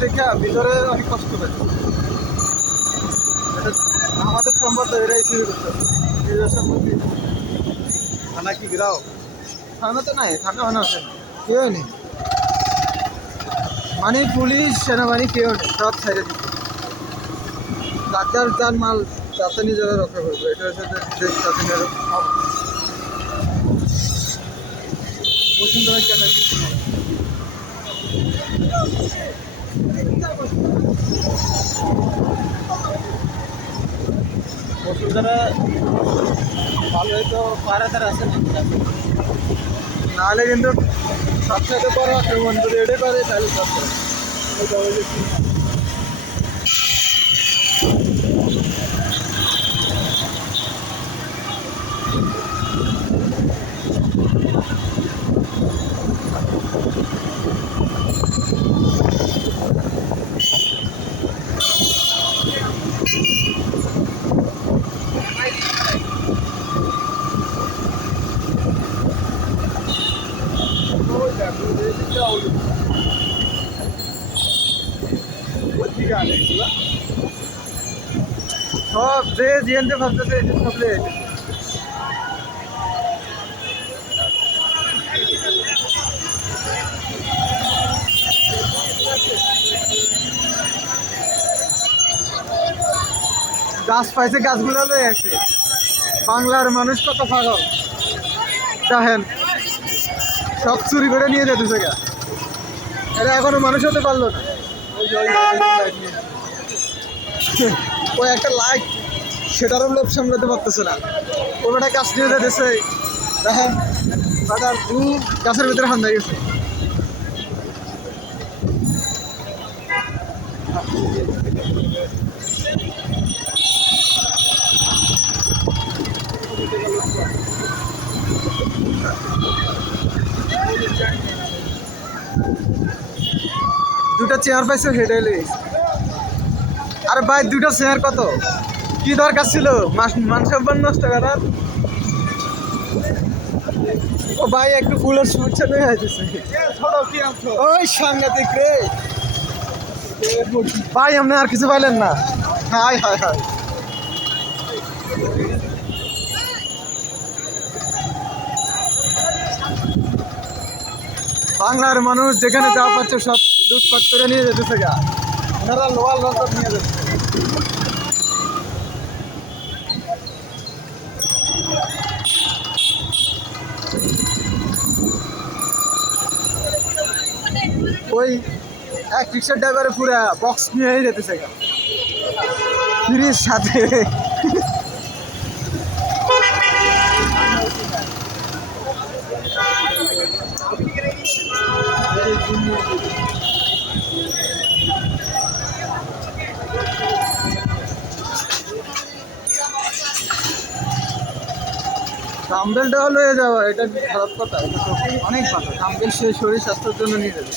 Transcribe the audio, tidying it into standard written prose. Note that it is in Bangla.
দেখে ভিতরে অনেক কষ্ট পাচ্ছে। আমাদের সম্পদ এরাই চুরি করতেছে নিজের সম্পত্তি। থানা কি গ্রাও? থানা তো নাই, থানা মানে আছে কেউ নেই, মানে পুলিশ সেনাবাহিনী কেউ নেই, সব ছেড়ে দিচ্ছে। যার যার মাল তাতে নিজেরা রক্ষা করবে, এটা হচ্ছে দেশ স্বাধীনের বসুন্ধরা কেন বসুন্ধরা ভালো হয়তো পাড়াদার আছে নাহলে কিন্তু সবসাথে বড় আক্রমণ যদি এড়ে পারে তাহলে সব সব যে জিএনতে ভাবতেছে সব লেগে গাছ পাইছে, গাছগুলো লয়ে আছে। বাংলার মানুষ কত পাগল দেখেন, সব চুরি করে নিয়ে যেতেছে গা। এরা এখনো মানুষ হতে পারলো না। ওই একটা লাইট, সেটারও লোভ সামলাতে পারতেছে না। ওটা গাছ নিয়ে যেতেছে, দেখেন গাছের ভিতরে হান্দা গেছে। দুটা চেয়ার পাইছে হেঁটে লেগেছে। আরে ভাই দুটো চেয়ার কত কি দরকার ছিল মান সম্মান নষ্ট করার? ও ভাই একটু ফুলের শুভেচ্ছা নিয়ে আসতেছে। ওই সাংঘাতিক রে ভাই, আপনি আর কিছু পাইলেন না? হাই হাই হাই, বাংলার মানুষ যেখানে যা পাচ্ছে সব লুটপাট করে নিয়ে যেতেছে গা। ওনারা লোয়াল রসদ নিয়ে যাচ্ছে। ওই এক রিক্সার ড্রাইভারে পুরা বক্স নিয়ে যেতেছে গা ফ্রির সাথে। ডাম্বেলটা হয়ে যাওয়া এটা খারাপ কথা, এটা তো অনেক ভালো। ডাম্বেল সে শরীর স্বাস্থ্যের জন্য নিয়ে যাবে।